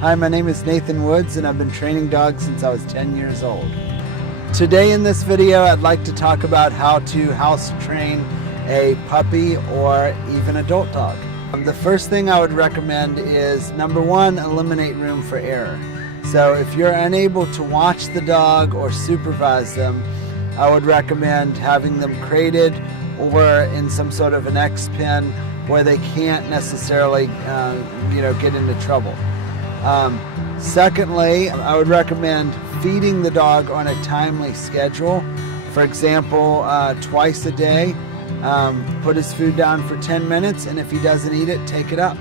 Hi, my name is Nathan Woods and I've been training dogs since I was 10 years old. Today in this video, I'd like to talk about how to house train a puppy or even adult dog. The first thing I would recommend is, number one, eliminate room for error. So if you're unable to watch the dog or supervise them, I would recommend having them crated or in some sort of an X pen where they can't necessarily get into trouble. Secondly, I would recommend feeding the dog on a timely schedule. For example, twice a day, put his food down for 10 minutes, and if he doesn't eat it, take it up.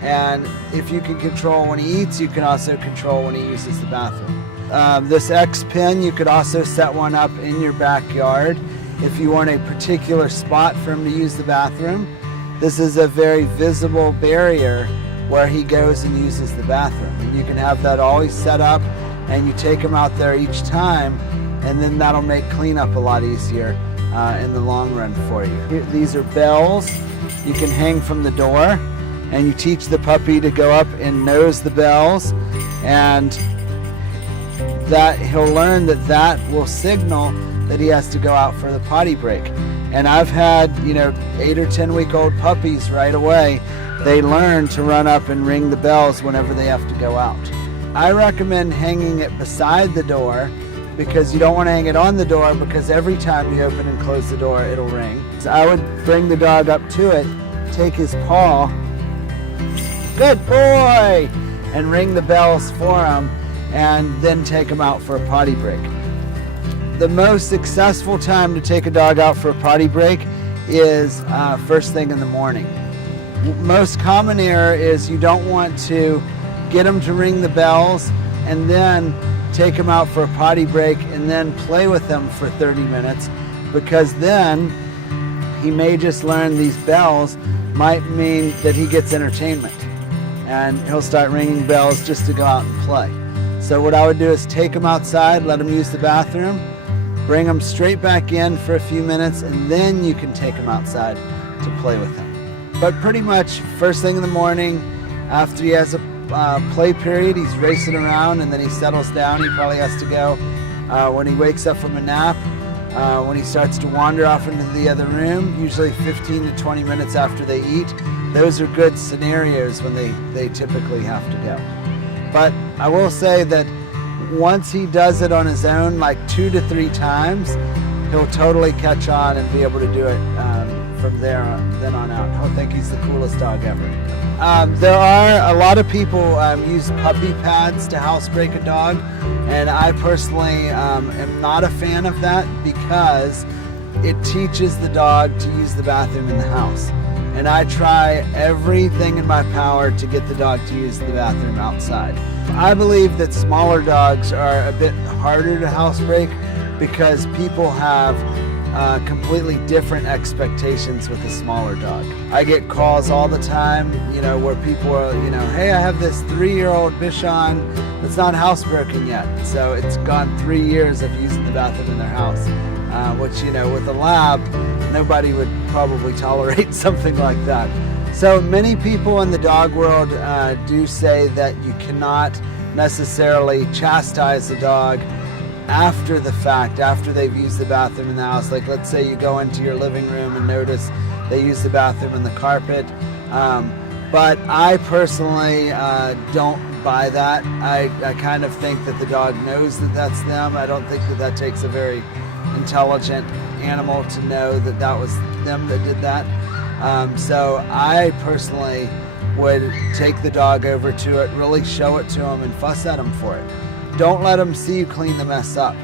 And if you can control when he eats, you can also control when he uses the bathroom. This X pen, you could also set one up in your backyard if you want a particular spot for him to use the bathroom. This is a very visible barrier where he goes and uses the bathroom. And you can have that always set up, and you take him out there each time, and then that'll make cleanup a lot easier in the long run for you. These are bells you can hang from the door, and you teach the puppy to go up and nose the bells, and that he'll learn that will signal that he has to go out for the potty break. And I've had 8 or 10 week old puppies right away. They learn to run up and ring the bells whenever they have to go out. I recommend hanging it beside the door, because you don't want to hang it on the door, because every time you open and close the door, it'll ring. So I would bring the dog up to it, take his paw, good boy, and ring the bells for him, and then take him out for a potty break. The most successful time to take a dog out for a potty break is first thing in the morning. Most common error is you don't want to get him to ring the bells and then take him out for a potty break and then play with them for 30 minutes, because then he may just learn these bells might mean that he gets entertainment, and he'll start ringing bells just to go out and play. So what I would do is take him outside, let him use the bathroom, bring him straight back in for a few minutes, and then you can take him outside to play with him. But pretty much first thing in the morning, after he has a play period, he's racing around, and then he settles down. He probably has to go when he wakes up from a nap, when he starts to wander off into the other room, usually 15 to 20 minutes after they eat. Those are good scenarios when they typically have to go. But I will say that once he does it on his own, like 2 to 3 times, he'll totally catch on and be able to do it from then on out. He'll think he's the coolest dog ever. There are a lot of people use puppy pads to housebreak a dog, and I personally am not a fan of that, because it teaches the dog to use the bathroom in the house. And I try everything in my power to get the dog to use the bathroom outside. I believe that smaller dogs are a bit harder to housebreak, because people have completely different expectations with a smaller dog. I get calls all the time, where people are, hey, I have this 3-year-old Bichon that's not housebroken yet. So it's gone 3 years of using the bathroom in their house, which, with a lab, nobody would probably tolerate something like that. So many people in the dog world do say that you cannot necessarily chastise a dog after the fact, after they've used the bathroom in the house. Like, let's say you go into your living room and notice they use the bathroom in the carpet. But I personally don't buy that. I kind of think that the dog knows that that's them. I don't think that takes a very intelligent animal to know that that was them that did that. So I personally would take the dog over to it, really show it to him, and fuss at him for it. Don't let him see you clean the mess up,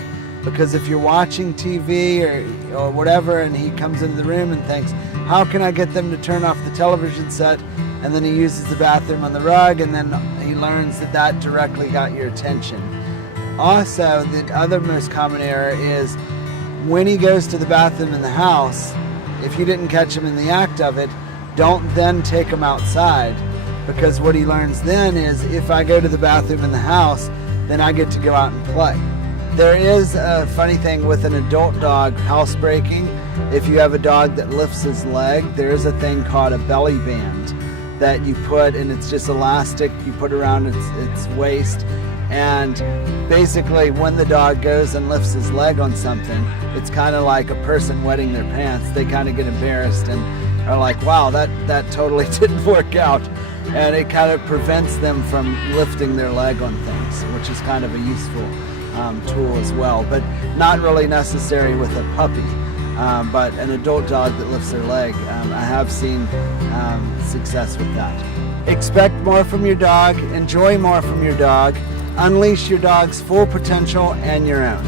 because if you're watching TV or whatever, and he comes into the room and thinks, how can I get them to turn off the television set, and then he uses the bathroom on the rug, and then he learns that directly got your attention. Also, the other most common error is when he goes to the bathroom in the house, if you didn't catch him in the act of it, don't then take him outside, because what he learns then is, if I go to the bathroom in the house, then I get to go out and play. There is a funny thing with an adult dog housebreaking. If you have a dog that lifts his leg, there is a thing called a belly band that you put, and it's just elastic, you put around its waist. And basically when the dog goes and lifts his leg on something, it's kind of like a person wetting their pants. They kind of get embarrassed and are like, wow, that totally didn't work out. And it kind of prevents them from lifting their leg on things, which is kind of a useful tool as well, but not really necessary with a puppy. But an adult dog that lifts their leg, I have seen success with that. Expect more from your dog, enjoy more from your dog, unleash your dog's full potential and your own.